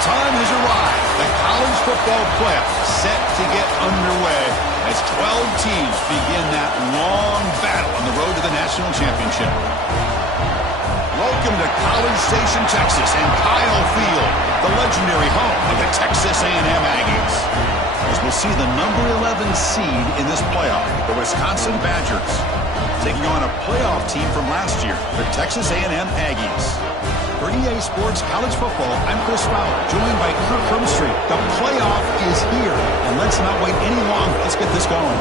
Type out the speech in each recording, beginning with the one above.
time has arrived. The college football playoff set to get underway as 12 teams begin that long battle on the road to the national championship. Welcome to College Station, Texas, and Kyle Field, the legendary home of the Texas A&M Aggies. As we'll see the number 11 seed in this playoff, the Wisconsin Badgers, taking on a playoff team from last year, the Texas A&M Aggies. For EA Sports College Football, I'm Chris Fowler, joined by Kirk Hermstreet. The playoff is here, and let's not wait any longer. Let's get this going.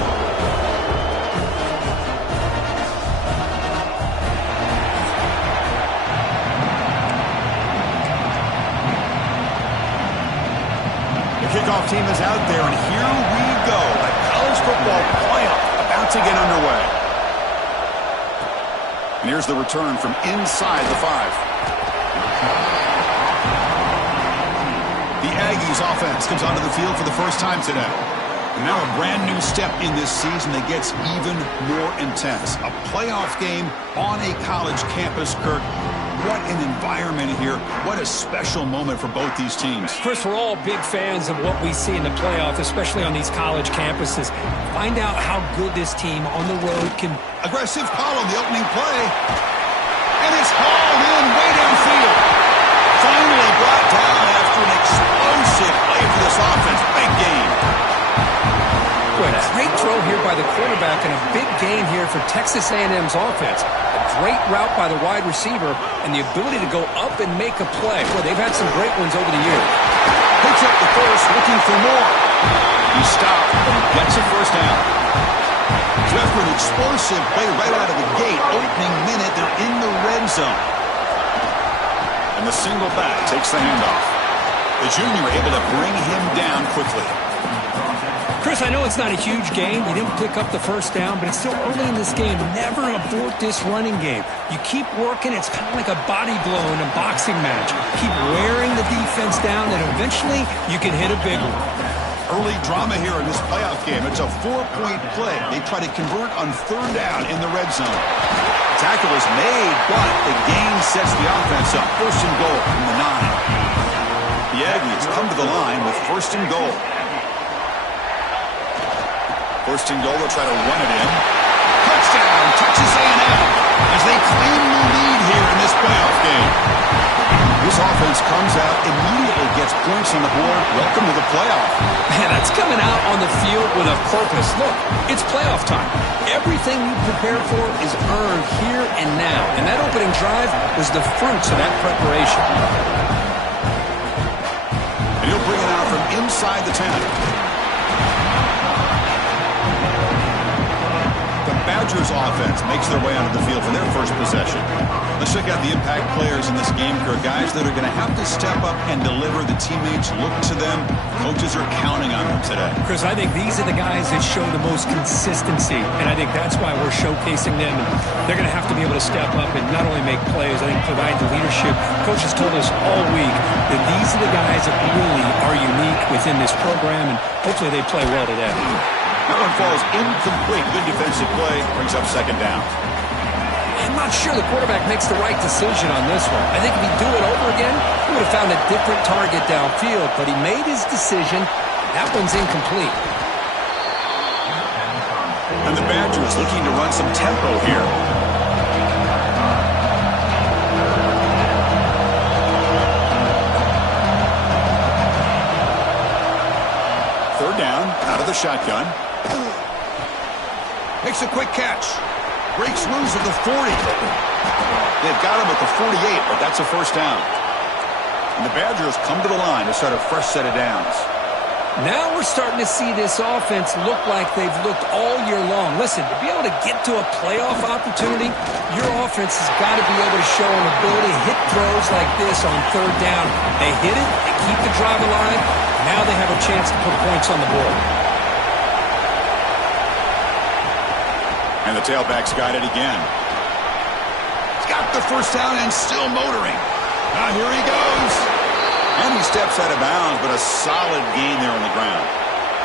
The kickoff team is out there, and here we go. The college football playoff about to get underway. And here's the return from inside the 5. The Aggies offense comes onto the field for the first time today. And now a brand new step in this season that gets even more intense. A playoff game on a college campus, Kirk. What an environment here. What a special moment for both these teams. Chris, we're all big fans of what we see in the playoff, especially on these college campuses. Find out how good this team on the road can... Aggressive call on the opening play. And it's hauled in way downfield. Finally brought down after an explosive play for this offense. Big game. Great throw here by the quarterback and a big gain here for Texas A&M's offense. A great route by the wide receiver and the ability to go up and make a play. Well, they've had some great ones over the years. Picks up the first, looking for more. He stopped and gets a first down. So after an explosive play right out of the gate, opening minute, they're in the red zone. And the single back takes the handoff. The junior able to bring him down quickly. Chris, I know it's not a huge game. You didn't pick up the first down, but it's still early in this game. Never abort this running game. You keep working. It's kind of like a body blow in a boxing match. Keep wearing the defense down, and eventually you can hit a big one. Early drama here in this playoff game. It's a 4-point play. They try to convert on third down in the red zone. Tackle is made, but the gain sets the offense up. First and goal from the 9. The Aggies come to the line with first and goal. First and goal, they'll try to run it in. Touchdown, Texas A&M, as they claim the lead here in this playoff game. This offense comes out, immediately gets points on the board. Welcome to the playoff. Man, that's coming out on the field with a purpose. Look, it's playoff time. Everything you prepare for is earned here and now. And that opening drive was the fruits of that preparation. And he'll bring it out from inside the 10. Badgers offense makes their way onto the field for their first possession. Let's check out the impact players in this game, Kirk. Guys that are going to have to step up and deliver. The teammates look to them. Coaches are counting on them today. Chris, I think these are the guys that show the most consistency, and I think that's why we're showcasing them. And they're going to have to be able to step up and not only make plays, I think provide the leadership. Coaches told us all week that these are the guys that really are unique within this program, and hopefully they play well today. That one falls incomplete. Good defensive play. Brings up second down. I'm not sure the quarterback makes the right decision on this one. I think if he'd do it over again, he would have found a different target downfield. But he made his decision. That one's incomplete. And the Badgers looking to run some tempo here. Third down, out of the shotgun. Makes a quick catch. Breaks loose at the 40. They've got him at the 48, but that's a first down. And the Badgers come to the line to start a fresh set of downs. Now we're starting to see this offense look like they've looked all year long. Listen, to be able to get to a playoff opportunity, your offense has got to be able to show an ability to hit throws like this on third down. They hit it, they keep the drive alive. Now they have a chance to put points on the board. And the tailback's got it again. He's got the first down and still motoring. Now here he goes. And he steps out of bounds, but a solid gain there on the ground.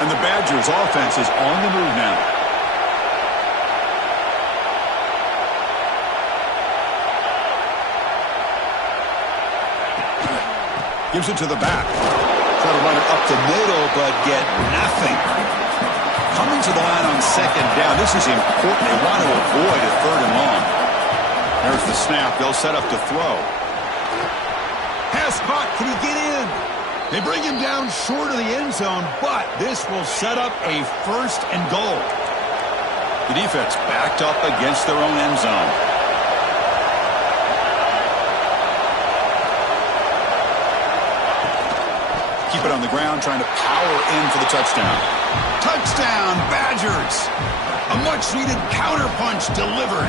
And the Badgers' offense is on the move now. Gives it to the back. Try to run it up the middle, but get nothing. Coming to the line on second down. This is important. They want to avoid a third and long. There's the snap. They'll set up to throw. Pass caught. Can he get in? They bring him down short of the end zone, but this will set up a first and goal. The defense backed up against their own end zone. Keep it on the ground, trying to power in for the touchdown. Touchdown, Badgers! A much-needed counterpunch delivered.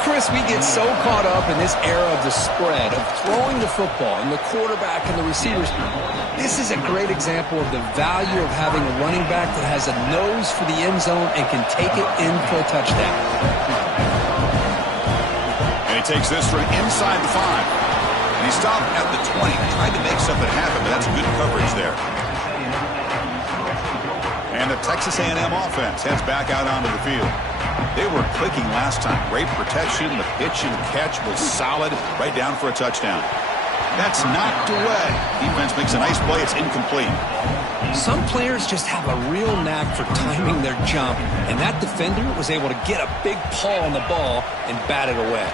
Chris, we get so caught up in this era of the spread, of throwing the football and the quarterback and the receivers. This is a great example of the value of having a running back that has a nose for the end zone and can take it in for a touchdown. And he takes this from inside the 5. And he stopped at the 20, tried to make something happen, but that's good coverage there. And the Texas A&M offense heads back out onto the field. They were clicking last time. Great protection. The pitch and catch was solid. Right down for a touchdown. That's knocked away. Defense makes a nice play. It's incomplete. Some players just have a real knack for timing their jump, and that defender was able to get a big paw on the ball and bat it away.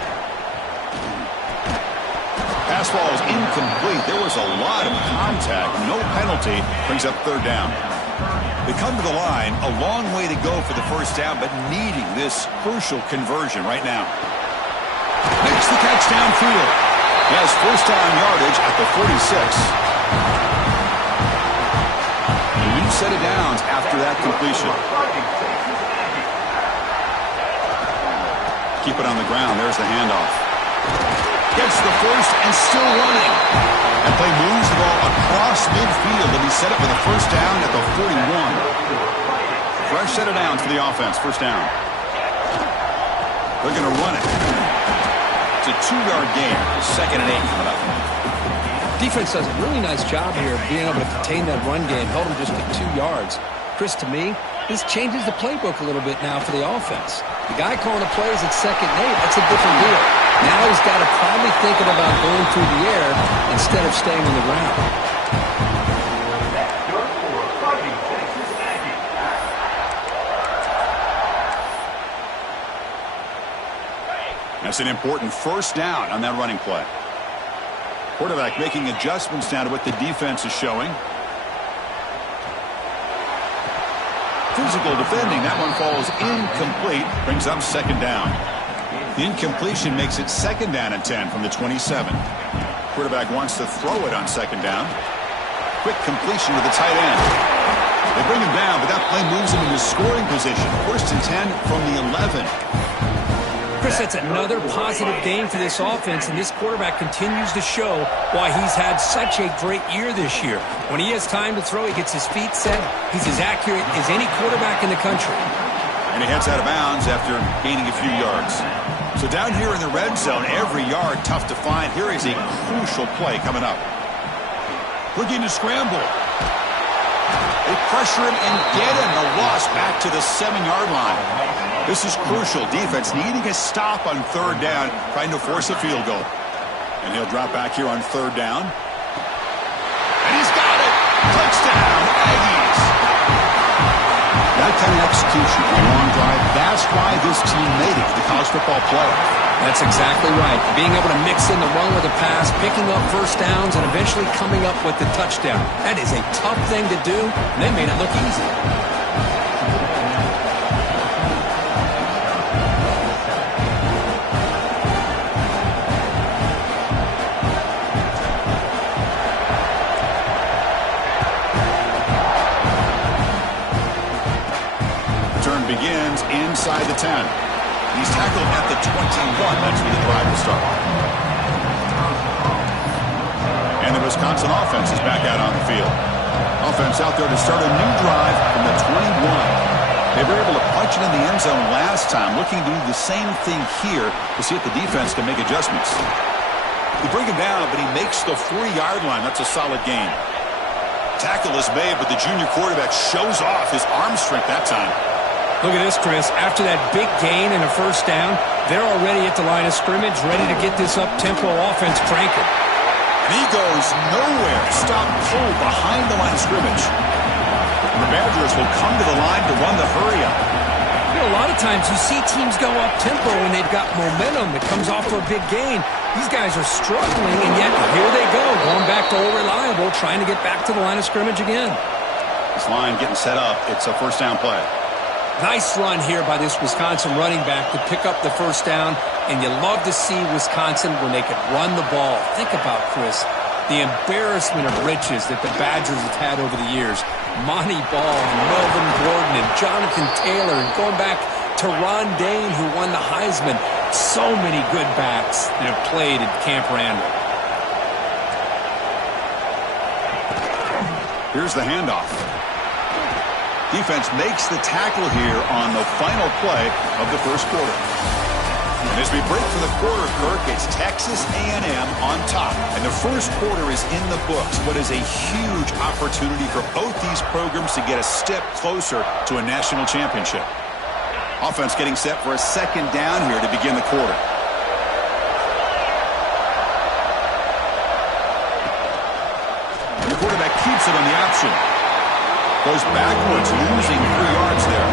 Pass ball is incomplete. There was a lot of contact. No penalty. Brings up third down. They come to the line, a long way to go for the first down, but needing this crucial conversion right now. Makes the catch downfield. He has first down yardage at the 46. A new set of downs after that completion. Keep it on the ground. There's the handoff. Gets the first and still running. That play moves the ball across midfield, and he set up with a first down at the 41. Fresh set of downs for the offense. First down. They're going to run it. It's a 2-yard gain. Second and 8 coming up. Defense does a really nice job here of being able to contain that run game. Held him just at 2 yards. Chris, to me, this changes the playbook a little bit now for the offense. The guy calling the plays at second and 8, that's a different deal. Now he's got to probably thinking about going through the air instead of staying on the ground. That's an important first down on that running play. Quarterback making adjustments now to what the defense is showing. Physical defending. That one falls incomplete. Brings up second down. The incompletion makes it second down and 10 from the 27. Quarterback wants to throw it on second down. Quick completion to the tight end. They bring him down, but that play moves him into scoring position. First and 10 from the 11. Chris, that's another positive game for this offense, and this quarterback continues to show why he's had such a great year this year. When he has time to throw, he gets his feet set. He's as accurate as any quarterback in the country. And he heads out of bounds after gaining a few yards. So down here in the red zone, every yard tough to find. Here is a crucial play coming up. Looking to scramble. They pressure him and get him. The loss back to the 7-yard line. This is crucial. Defense needing a stop on third down, trying to force a field goal. And he'll drop back here on third down. And he's got it. Touchdown, Aggies. That kind of execution on a long drive, that's why this team made it to the college football playoff. That's exactly right. Being able to mix in the run with the pass, picking up first downs, and eventually coming up with the touchdown. That is a tough thing to do, and they made it look easy. Begins inside the 10. He's tackled at the 21. That's where the drive will start. And the Wisconsin offense is back out on the field. Offense out there to start a new drive from the 21. They were able to punch it in the end zone last time, looking to do the same thing here to see if the defense can make adjustments. They bring him down, but he makes the 40-yard line. That's a solid gain. Tackle is made, but the junior quarterback shows off his arm strength that time. Look at this, Chris. After that big gain and a first down, they're already at the line of scrimmage, ready to get this up-tempo offense cranking. And he goes nowhere. Stop cold behind the line of scrimmage. The Badgers will come to the line to run the hurry-up. You know, a lot of times you see teams go up-tempo when they've got momentum that comes off to a big gain. These guys are struggling, and yet here they go, going back to old reliable, trying to get back to the line of scrimmage again. This line getting set up. It's a first down play. Nice run here by this Wisconsin running back to pick up the first down, and you love to see Wisconsin when they could run the ball. Think about, Chris, the embarrassment of riches that the Badgers have had over the years. Monty Ball and Melvin Gordon and Jonathan Taylor, and going back to Ron Dane, who won the Heisman. So many good backs that have played at Camp Randall. Here's the handoff. Defense makes the tackle here on the final play of the first quarter. And as we break for the quarter, Kirk, it's Texas A&M on top. And the first quarter is in the books. What is a huge opportunity for both these programs to get a step closer to a national championship. Offense getting set for a second down here to begin the quarter. And the quarterback keeps it on the option. Goes backwards, losing 3 yards there.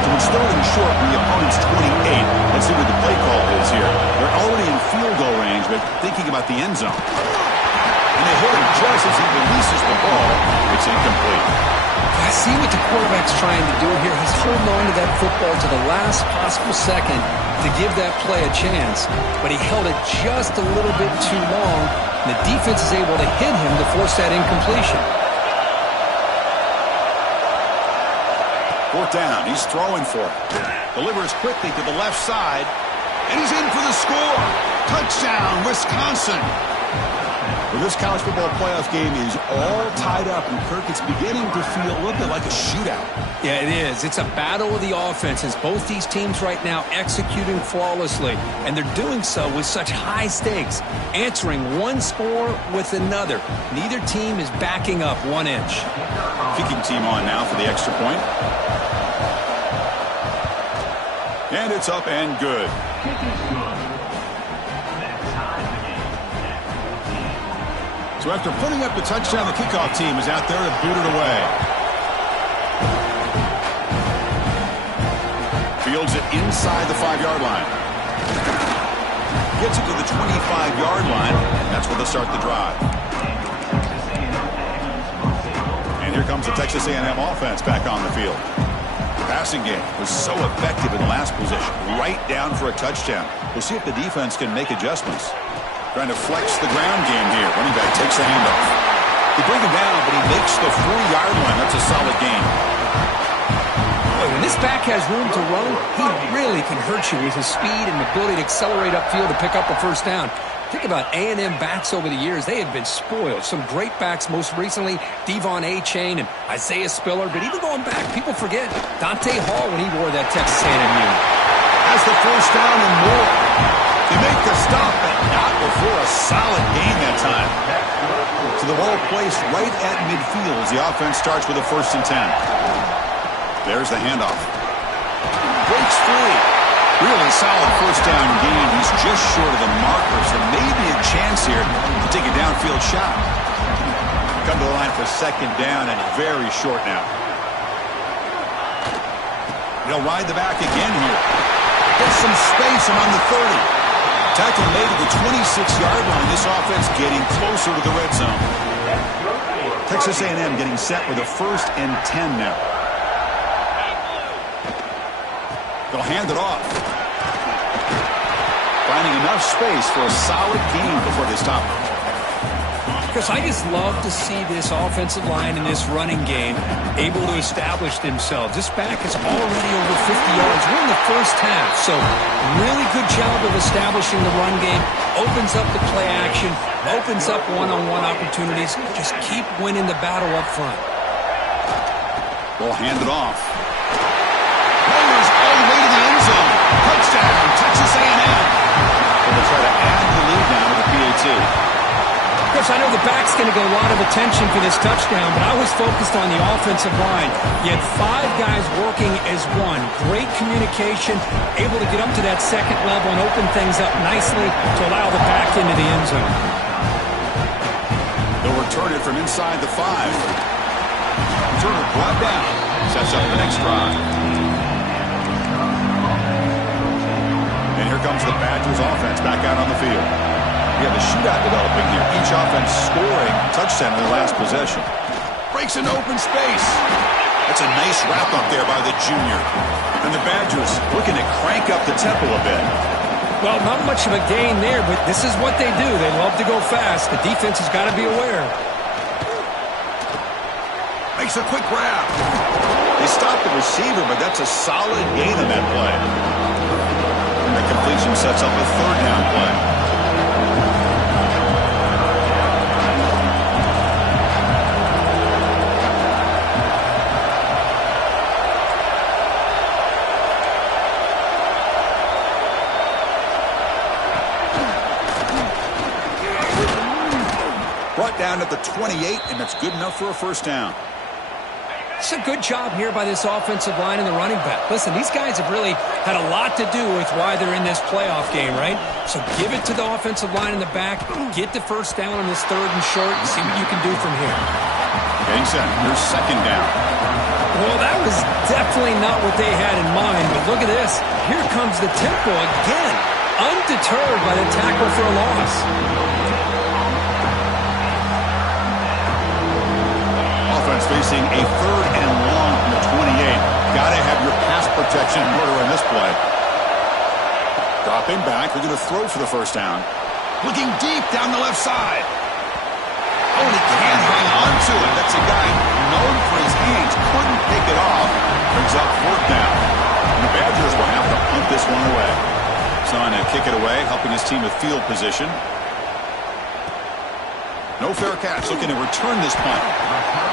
So it's starting short from the opponent's 28. Let's see what the play call is here. They're already in field goal range, but thinking about the end zone. And they hit him just as he releases the ball. It's incomplete. I see what the quarterback's trying to do here. He's holding on to that football to the last possible second to give that play a chance. But he held it just a little bit too long, and the defense is able to hit him to force that incompletion. Fourth down. He's throwing for it. Delivers quickly to the left side. And he's in for the score. Touchdown, Wisconsin. Well, this college football playoff game is all tied up. And, Kirk, it's beginning to feel a little bit like a shootout. Yeah, it is. It's a battle of the offenses. Both these teams right now executing flawlessly. And they're doing so with such high stakes. Answering one score with another. Neither team is backing up 1 inch. Kicking team on now for the extra point. And it's up and good. So after putting up the touchdown, the kickoff team is out there to boot it away. Fields it inside the 5-yard line. Gets it to the 25-yard line. And that's where they'll start the drive. And here comes the Texas A&M offense back on the field. Passing game was so effective in the last possession. Right down for a touchdown. We'll see if the defense can make adjustments. Trying to flex the ground game here. Running back takes the handoff. They bring him down, but he makes the 40-yard line. That's a solid gain. Boy, when this back has room to run, he really can hurt you with his speed and ability to accelerate upfield to pick up a first down. Think about A&M backs over the years. They have been spoiled. Some great backs, most recently Devon A-Chain and Isaiah Spiller. But even going back, people forget Dante Hall when he wore that Texas A&M unit. Has the first down and more. They make the stop, but not before a solid gain that time. So the ball placed right at midfield as the offense starts with a 1st and 10. There's the handoff. Breaks free. Really solid first down gain. He's just short of the marker, so maybe a chance here to take a downfield shot. Come to the line for 2nd down and very short now. He'll ride the back again here. Gets some space among the 30. Tackle made at the 26-yard line. This offense getting closer to the red zone. Texas A&M getting set with a 1st and 10 now. They'll hand it off. Finding enough space for a solid gain before they stop it. Chris, I just love to see this offensive line and this running game able to establish themselves. This back is already over 50 yards. We're in the first half, so really good job of establishing the run game. Opens up the play action, opens up one-on-one opportunities. Just keep winning the battle up front. We'll hand it off. Runners all the way to the end zone. Touchdown, Texas A&M. They'll try to add the lead now with a PAT. Chris, I know the back's going to get a lot of attention for this touchdown, but I was focused on the offensive line. You had 5 guys working as one. Great communication, able to get up to that 2nd level and open things up nicely to allow the back into the end zone. They'll return it from inside the 5. Turner brought down. Sets up the next drive. And here comes the Badgers offense back out on the field. We have a shootout developing here. Each offense scoring a touchdown in their last possession. Breaks into open space. That's a nice wrap up there by the junior. And the Badgers looking to crank up the tempo a bit. Well, not much of a gain there, but this is what they do. They love to go fast. The defense has got to be aware. Makes a quick grab. They stopped the receiver, but that's a solid gain on that play. And the completion sets up a third down play. Brought down at the 28, and that's good enough for a first down. It's a good job here by this offensive line and the running back. Listen, these guys have really had a lot to do with why they're in this playoff game, right? So give it to the offensive line in the back. Get the first down on this third and short and see what you can do from here. Getting set. Here's second down. Well, that was definitely not what they had in mind, but look at this. Here comes the tempo again. Undeterred by the tackle for a loss. Offense facing a third and long from the 28. Got to have your pass protection in order in this play. Dropping back. They're going to throw for the first down. Looking deep down the left side. Oh, and he can't hang on to it. That's a guy known for his hands. Couldn't pick it off. Brings up fourth down. And the Badgers will have to punt this one away. Trying to kick it away, helping his team with field position. No fair catch, looking to return this punt.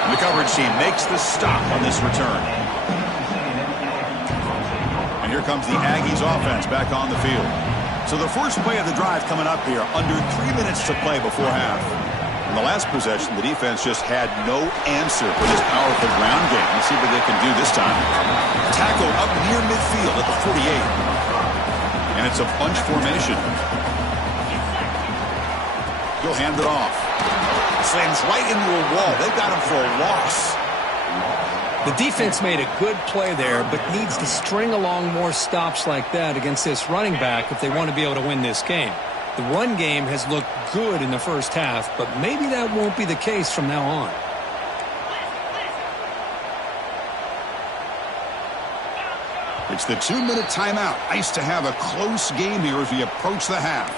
And the coverage team makes the stop on this return. And here comes the Aggies offense back on the field. So the first play of the drive coming up here, under 3 minutes to play before half. In the last possession, the defense just had no answer for this powerful ground game. Let's see what they can do this time. Tackle up near midfield at the 48. And it's a bunch formation. He'll hand it off. Slams right into a wall. They've got him for a loss. The defense made a good play there, but needs to string along more stops like that against this running back if they want to be able to win this game. The run game has looked good in the first half, but maybe that won't be the case from now on. It's the 2-minute timeout. Nice to have a close game here as we approach the half.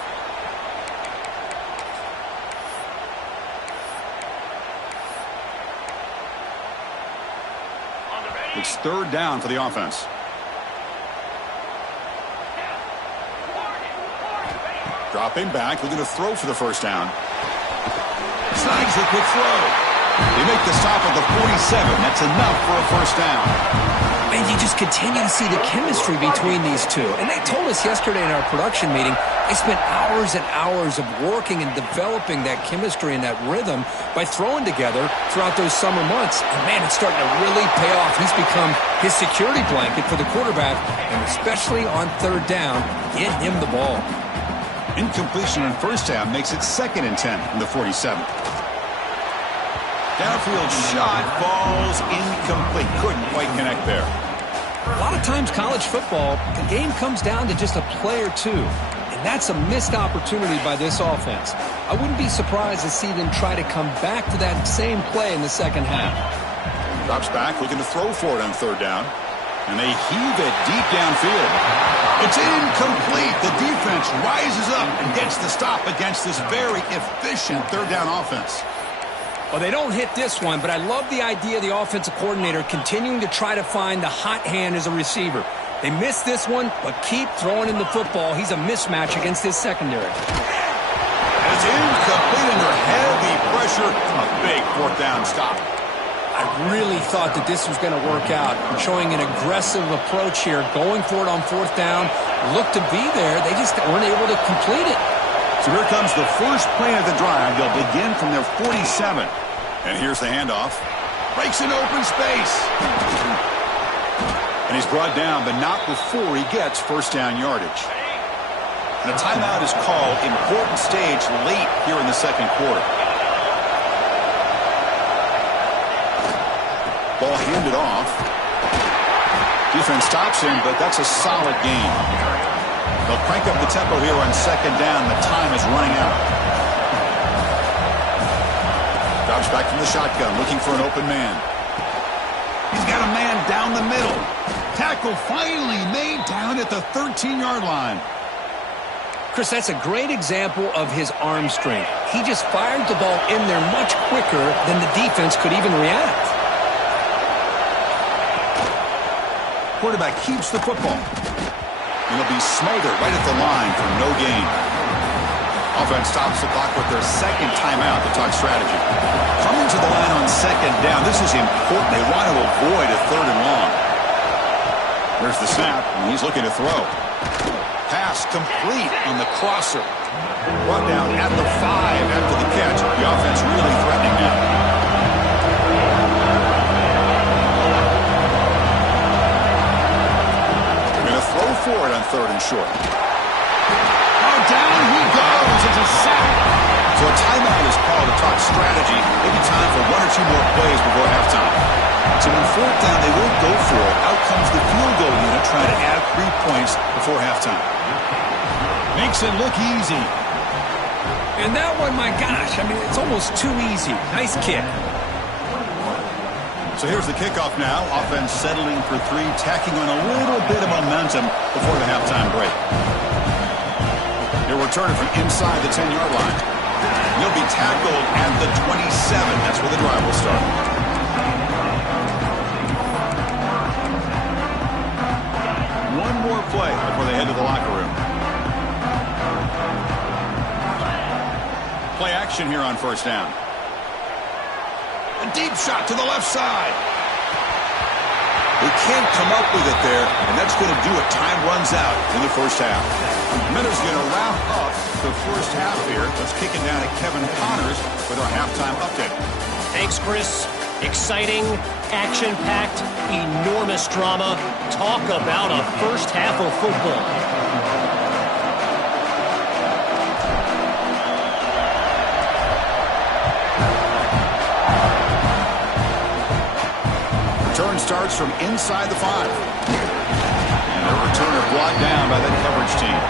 It's third down for the offense. Dropping back, looking to throw for the first down. Snags the quick throw. They make the stop at the 47. That's enough for a first down. And you just continue to see the chemistry between these two. And they told us yesterday in our production meeting, they spent hours and hours of working and developing that chemistry and that rhythm by throwing together throughout those summer months. And, man, it's starting to really pay off. He's become his security blanket for the quarterback, and especially on third down, get him the ball. Incompletion on first down makes it 2nd and 10 from the 47. Downfield shot falls incomplete. Couldn't quite connect there. A lot of times college football, the game comes down to just a play or two. And that's a missed opportunity by this offense. I wouldn't be surprised to see them try to come back to that same play in the second half. Drops back, looking to throw for it on third down. And they heave it deep downfield. It's incomplete. The defense rises up and gets the stop against this very efficient third down offense. Well, they don't hit this one, but I love the idea of the offensive coordinator continuing to try to find the hot hand as a receiver. They missed this one, but keep throwing him the football. He's a mismatch against his secondary. It's incomplete under heavy pressure. A big fourth down stop. I really thought that this was going to work out. Showing an aggressive approach here, going for it on fourth down. Looked to be there. They just weren't able to complete it. So here comes the first play of the drive. They'll begin from their 47. And here's the handoff. Breaks in open space. And he's brought down, but not before he gets first down yardage. And a timeout is called. Important stage late here in the second quarter. Ball handed off. Defense stops him, but that's a solid gain. They'll crank up the tempo here on second down. The time is running out. Drops back from the shotgun, looking for an open man. He's got a man down the middle. Tackle finally made down at the 13-yard line. Chris, that's a great example of his arm strength. He just fired the ball in there much quicker than the defense could even react. Quarterback keeps the football. It'll be smothered right at the line for no gain. Offense stops the clock with their second timeout to talk strategy. Coming to the line on second down, this is important. They want to avoid a third and long. There's the snap, and he's looking to throw. Pass complete on the crosser. Brought down at the 5 after the catch. The offense really threatening now. Throw for it on third and short. Oh, down he goes. It's a sack. So a timeout is called to talk strategy. Maybe time for 1 or 2 more plays before halftime. So on fourth down, they won't go for it. Out comes the field goal unit trying to add 3 points before halftime. Makes it look easy. And that one, my gosh, I mean, it's almost too easy. Nice kick. So here's the kickoff now. Offense settling for 3, tacking on a little bit of momentum before the halftime break. He'll return it from inside the 10-yard line. He'll be tackled at the 27. That's where the drive will start. One more play before they head to the locker room. Play action here on first down. A deep shot to the left side. They can't come up with it there, and that's going to do it. Time runs out in the first half. Minutes going to wrap up the first half here. Let's kick it down to Kevin Connors with our halftime update. Thanks, Chris. Exciting, action-packed, enormous drama. Talk about a first half of football. Return starts from inside the 5. And the returner brought down by that coverage team.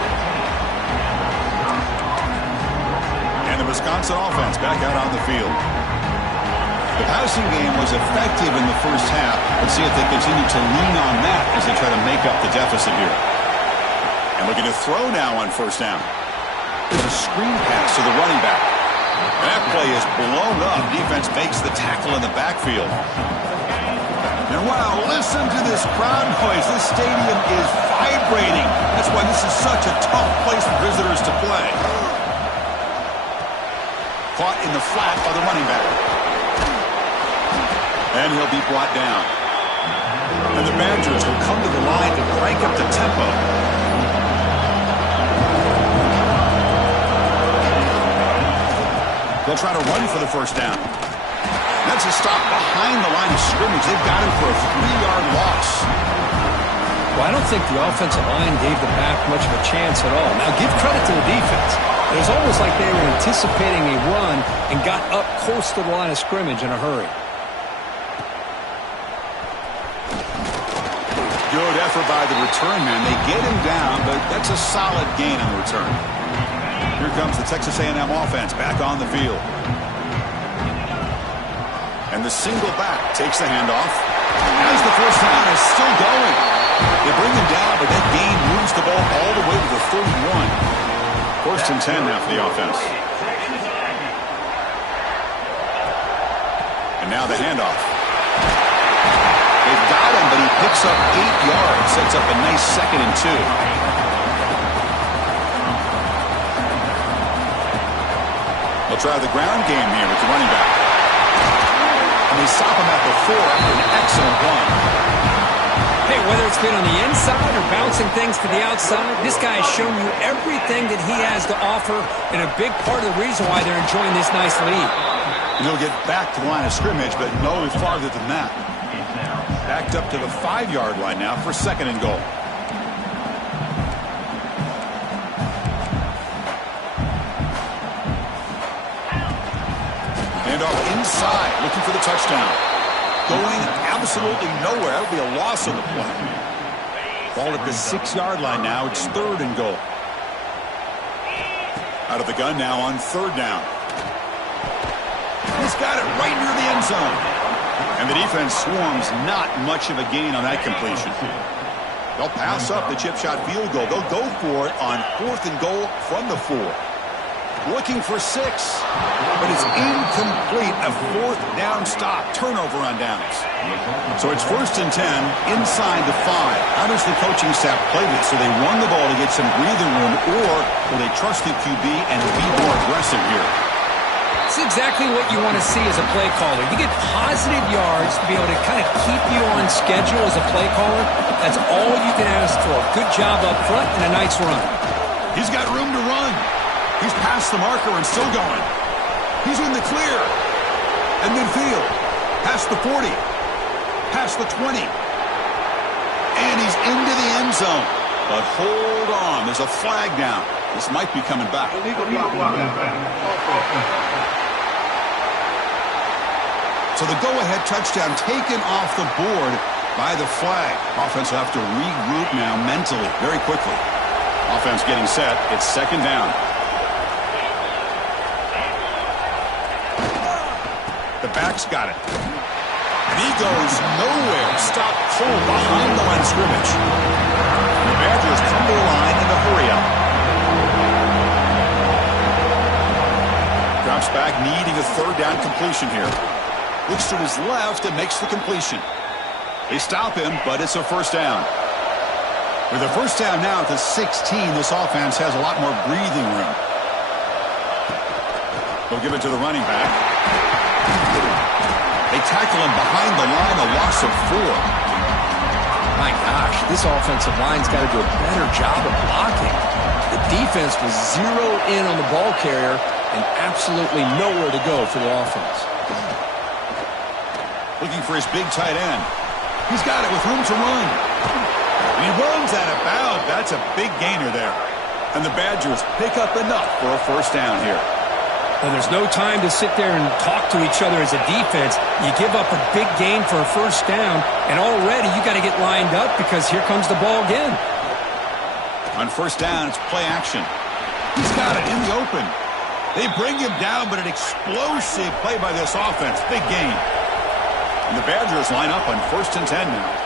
And the Wisconsin offense back out on the field. The passing game was effective in the first half. Let's see if they continue to lean on that as they try to make up the deficit here. And looking to throw now on first down. There's a screen pass to the running back. That play is blown up. Defense makes the tackle in the backfield. And wow, listen to this crowd noise. This stadium is vibrating. That's why this is such a tough place for visitors to play. Caught in the flat by the running back. And he'll be brought down. And the Badgers will come to the line to crank up the tempo. They'll try to run for the first down. That's a stop behind the line of scrimmage. They've got him for a 3-yard loss. Well, I don't think the offensive line gave the back much of a chance at all. Now, give credit to the defense. It was almost like they were anticipating a run and got up close to the line of scrimmage in a hurry. Good effort by the return man. They get him down, but that's a solid gain on the return. Here comes the Texas A&M offense back on the field. And the single back takes the handoff. As the first down is still going. They bring him down, but that gain moves the ball all the way to the 31. First and 10 now for the offense. And now the handoff. They've got him, but he picks up 8 yards. Sets up a nice 2nd and 2. They'll try the ground game here with the running back. And they stop him at the 4 after an excellent run. Hey, whether it's been on the inside or bouncing things to the outside, this guy has shown you everything that he has to offer, and a big part of the reason why they're enjoying this nice lead. He'll get back to the line of scrimmage, but no farther than that. Backed up to the 5-yard line now for 2nd and goal. Handoff inside, looking for the touchdown. going absolutely nowhere. That would be a loss on the play. Ball at the 6-yard line now. It's 3rd and goal. Out of the gun now on 3rd down. He's got it right near the end zone. And the defense swarms not much of a gain on that completion. They'll pass up the chip shot field goal. They'll go for it on 4th and goal from the 4. Looking for 6. But it's incomplete. A 4th down stop. Turnover on downs. So it's 1st and 10 inside the 5. How does the coaching staff play this? So they run the ball to get some breathing room, or will they trust the QB and be more aggressive here? It's exactly what you want to see as a play caller. You get positive yards to be able to kind of keep you on schedule as a play caller. That's all you can ask for. Good job up front and a nice run. He's got room to run. He's past the marker and still going. He's in the clear. And midfield. Past the 40. Past the 20. And he's into the end zone. But hold on. There's a flag down. This might be coming back. So the go-ahead touchdown taken off the board by the flag. Offense will have to regroup now mentally very quickly. Offense getting set. It's 2nd down. The back's got it. And he goes nowhere. Stop cold behind the line of scrimmage. The Badgers come to the line in a hurry-up. Drops back, needing a 3rd down completion here. Looks to his left and makes the completion. They stop him, but it's a 1st down. With a 1st down now at the 16, this offense has a lot more breathing room. They'll give it to the running back. They tackle him behind the line, a loss of 4. My gosh, this offensive line's got to do a better job of blocking. The defense was zeroed in on the ball carrier and absolutely nowhere to go for the offense. Looking for his big tight end. He's got it with room to run. And he runs out of bounds. That's a big gainer there. And the Badgers pick up enough for a 1st down here. Well, there's no time to sit there and talk to each other as a defense. You give up a big gain for a 1st down, and already you got to get lined up because here comes the ball again. On 1st down, it's play action. He's got it in the open. They bring him down, but an explosive play by this offense. Big gain. And the Badgers line up on 1st and 10 now.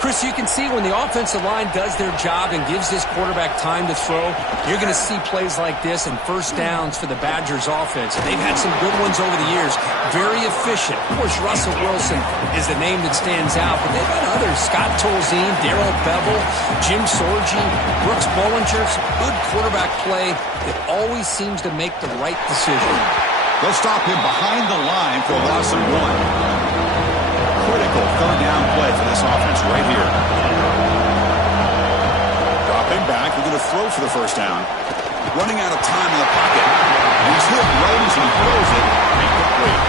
Chris, you can see when the offensive line does their job and gives this quarterback time to throw, you're going to see plays like this and 1st downs for the Badgers offense. They've had some good ones over the years. Very efficient. Of course, Russell Wilson is the name that stands out, but they've had others. Scott Tolzien, Darrell Bevel, Jim Sorgi, Brooks Bollinger. Good quarterback play that always seems to make the right decision. They'll stop him behind the line for a loss of 1. Critical 3rd down play for this offense right here. Dropping back, we're going to throw for the 1st down. Running out of time in the pocket. And he's hit right as he throws it. Incomplete.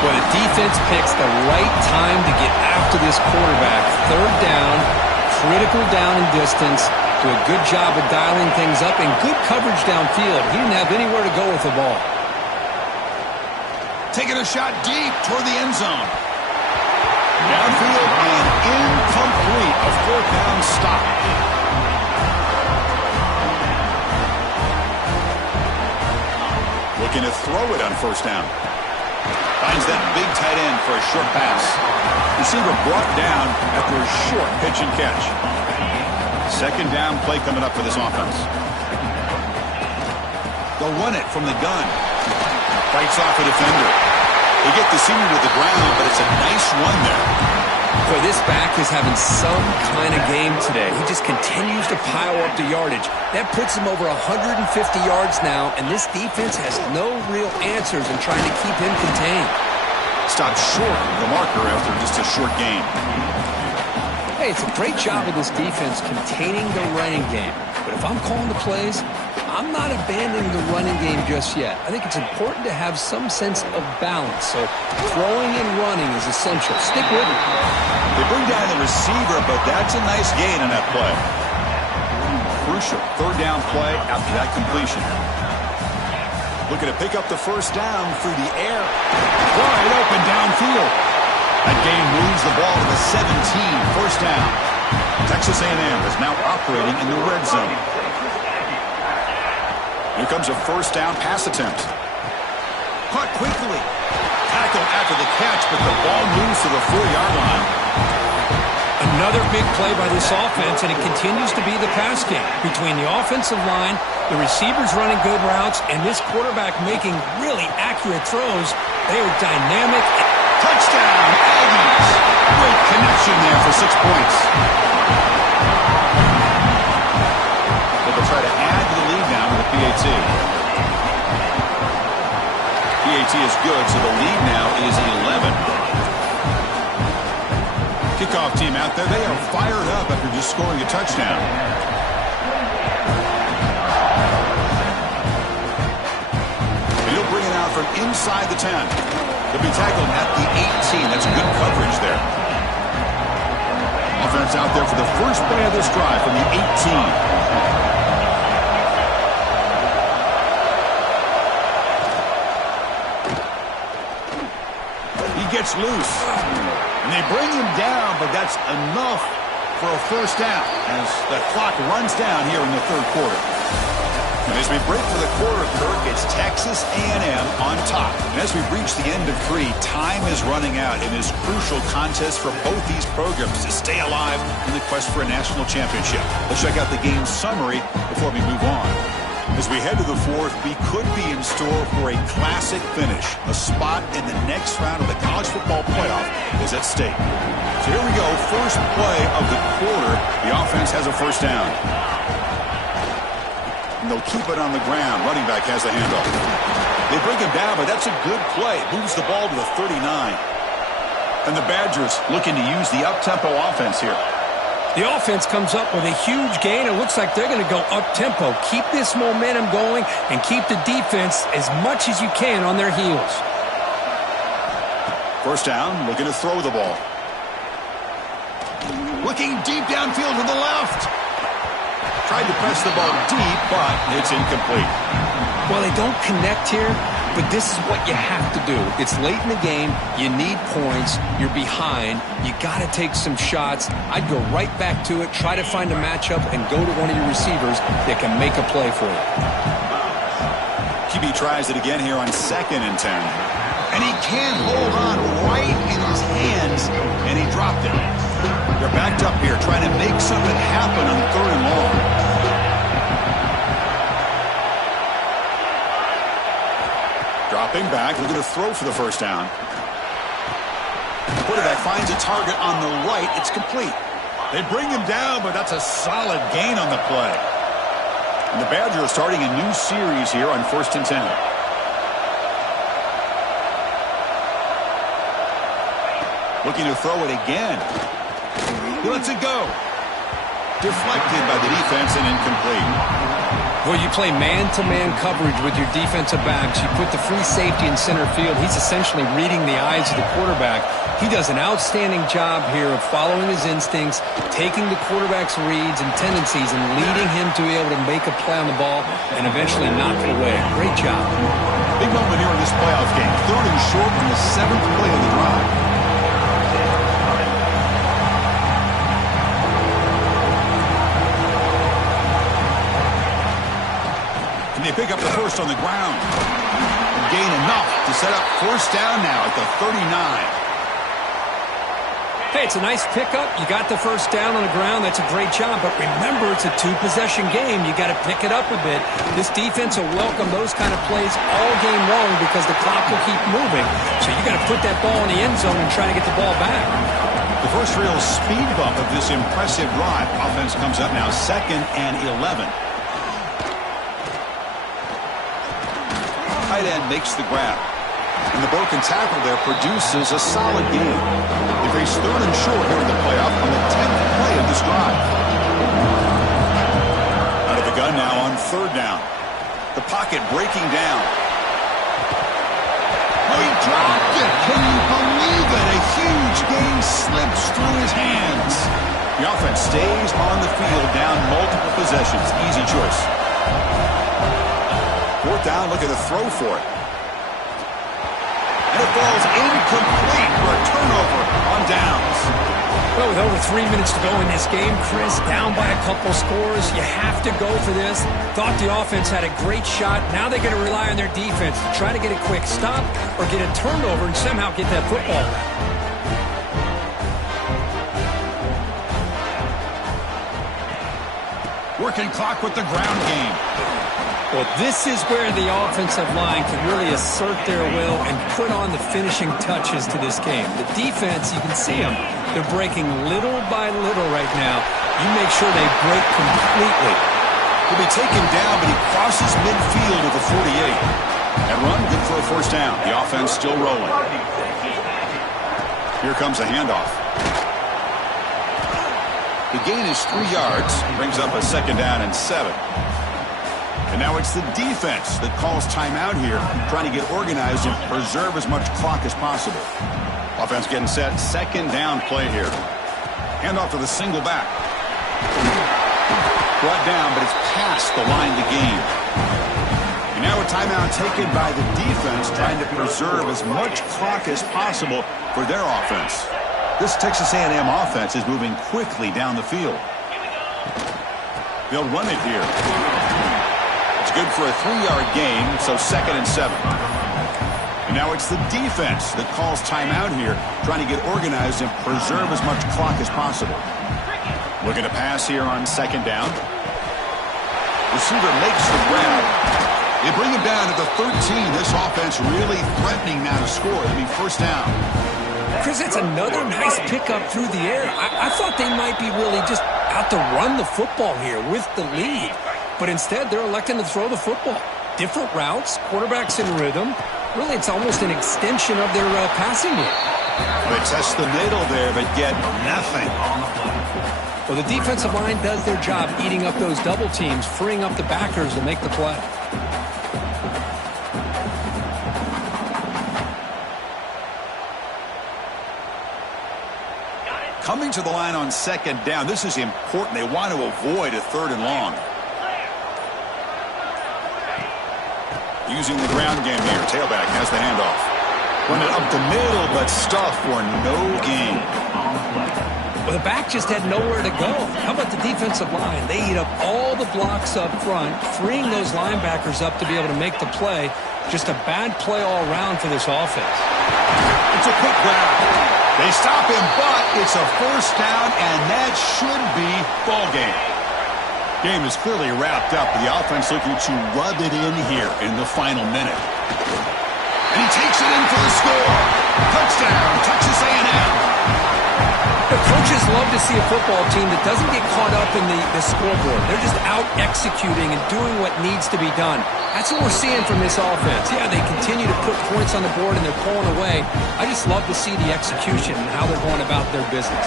Well, the defense picks the right time to get after this quarterback. 3rd down, critical down in distance. Do a good job of dialing things up and good coverage downfield. He didn't have anywhere to go with the ball. Taking a shot deep toward the end zone. Downfield and incomplete. A 4th down stop. Looking to throw it on 1st down. Finds that big tight end for a short pass. Receiver brought down after a short pitch and catch. 2nd down play coming up for this offense. They'll run it from the gun. Fights off a defender. They get the senior to the ground, but it's a nice run there. Boy, this back is having some kind of game today. He just continues to pile up the yardage. That puts him over 150 yards now, and this defense has no real answers in trying to keep him contained. Stopped short of the marker after just a short gain. Hey, it's a great job of this defense containing the running game. But if I'm calling the plays, I'm not abandoning the running game just yet. I think it's important to have some sense of balance. So throwing and running is essential. Stick with it. They bring down the receiver, but that's a nice gain on that play. Crucial 3rd down play after that completion. Looking to pick up the 1st down through the air. Wide open downfield. That game moves the ball to the 17, first down. Texas A&M is now operating in the red zone. Here comes a first down pass attempt. Caught quickly. Tackle after the catch, but the ball moves to the 4-yard line. Another big play by this offense, and it continues to be the pass game. Between the offensive line, the receivers running good routes, and this quarterback making really accurate throws, they are dynamic. Touchdown, Aggies. Great connection there for 6 points. They'll try to add to the lead now with the PAT. PAT is good, so the lead now is 11. Kickoff team out there, they are fired up after just scoring a touchdown. He'll bring it out from inside the 10. He'll be tackled at the 18. That's good coverage there. Offense out there for the first play of this drive from the 18. Gets loose, and they bring him down, but that's enough for a first down as the clock runs down here in the third quarter. And as we break for the quarter, Kirk, it's Texas A&M on top. And as we reach the end of 3, time is running out in this crucial contest for both these programs to stay alive in the quest for a national championship. Let's check out the game summary before we move on. As we head to the fourth, we could be in store for a classic finish. A spot in the next round of the college football playoff is at stake. So here we go, first play of the quarter. The offense has a first down. And they'll keep it on the ground. Running back has the handoff. They bring him down, but that's a good play. Moves the ball to the 39. And the Badgers looking to use the up-tempo offense here. The offense comes up with a huge gain. It looks like they're going to go up-tempo. Keep this momentum going and keep the defense as much as you can on their heels. First down, looking to throw the ball. Looking deep downfield to the left. Tried to press the ball deep, but it's incomplete. Well, they don't connect here, but this is what you have to do. It's late in the game. You need points. You're behind. You got to take some shots. I'd go right back to it, try to find a matchup, and go to one of your receivers that can make a play for you. QB tries it again here on 2nd and 10. And he can't hold on right in his hands, and he dropped it. They're backed up here trying to make something happen on 3rd and long. Dropping back, looking to throw for the first down. Quarterback finds a target on the right. It's complete. They bring him down, but that's a solid gain on the play. And the Badgers are starting a new series here on 1st and 10. Looking to throw it again. He lets it go. Deflected by the defense and incomplete. Well, you play man-to-man coverage with your defensive backs. You put the free safety in center field. He's essentially reading the eyes of the quarterback. He does an outstanding job here of following his instincts, taking the quarterback's reads and tendencies, and leading him to be able to make a play on the ball and eventually knock it away. Great job. Big moment here in this playoff game. 3rd and short on the 7th play of the drive. They pick up the first on the ground. And gain enough to set up first down now at the 39. Hey, it's a nice pickup. You got the first down on the ground. That's a great job. But remember, it's a 2-possession game. You got to pick it up a bit. This defense will welcome those kind of plays all game long because the clock will keep moving. So you got to put that ball in the end zone and try to get the ball back. The first real speed bump of this impressive drive. Offense comes up now 2nd and 11. Tight end makes the grab. And the broken tackle there produces a solid game. They face 3rd and short here in the playoff on the 10th play of this drive. Out of the gun now on 3rd down. The pocket breaking down. Oh, he dropped it. Can you believe it? A huge game slips through his hands. The offense stays on the field down multiple possessions. Easy choice. 4th down, look at the throw for it. And it falls incomplete for a turnover on downs. Well, with over 3 minutes to go in this game, Chris, down by a couple scores, you have to go for this. Thought the offense had a great shot. Now they're going to rely on their defense to try to get a quick stop or get a turnover and somehow get that football back. Working clock with the ground game. Well, this is where the offensive line can really assert their will and put on the finishing touches to this game. The defense, you can see them. They're breaking little by little right now. You make sure they break completely. He'll be taken down, but he crosses midfield at the 48. And run, good for a first down. The offense still rolling. Here comes a handoff. The gain is 3 yards, brings up a second down and 7. And now it's the defense that calls timeout here, trying to get organized and preserve as much clock as possible. Offense getting set, second down play here. Handoff to the single back. Brought down, but it's past the line to gain. And now a timeout taken by the defense, trying to preserve as much clock as possible for their offense. This Texas A&M offense is moving quickly down the field. They'll run it here. It's good for a 3-yard gain, so second and 7. And now it's the defense that calls timeout here, trying to get organized and preserve as much clock as possible. Looking to pass here on second down. Receiver makes the grab. They bring him down at the 13. This offense really threatening now to score. It'll be first down. Chris, it's another nice pickup through the air. I thought they might be really just out to run the football here with the lead. But instead, they're electing to throw the football. Different routes, quarterbacks in rhythm. Really, it's almost an extension of their passing game. They test the middle there, but get nothing. Well, the defensive line does their job eating up those double teams, freeing up the backers to make the play. Coming to the line on second down, this is important. They want to avoid a third and long. Using the ground game here. Tailback has the handoff. Run it up the middle, but stuff for no gain. Well, the back just had nowhere to go. How about the defensive line? They eat up all the blocks up front, freeing those linebackers up to be able to make the play. Just a bad play all around for this offense. It's a quick grab. They stop him, but it's a first down, and that should be ball game. Game is clearly wrapped up. The offense looking to rub it in here in the final minute. And he takes it in for the score. Touchdown, Texas A&M. The coaches love to see a football team that doesn't get caught up in the scoreboard. They're just out executing and doing what needs to be done. That's what we're seeing from this offense. Yeah, they continue to put points on the board and they're pulling away. I just love to see the execution and how they're going about their business.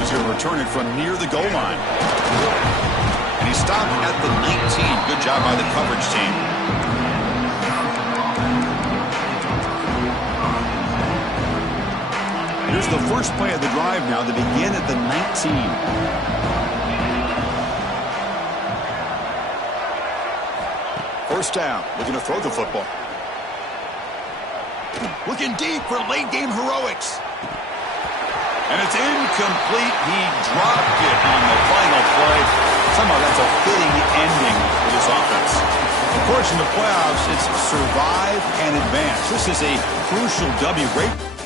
He's going to return it from near the goal line. And he stopped at the 19. Good job by the coverage team. Here's the first play of the drive now. They begin at the 19. First down. Looking to throw the football. Looking deep for late game heroics. And it's incomplete. He dropped it on the final play. Somehow that's a fitting ending for this offense. Of course, in the playoffs, it's survive and advance. This is a crucial W. Great.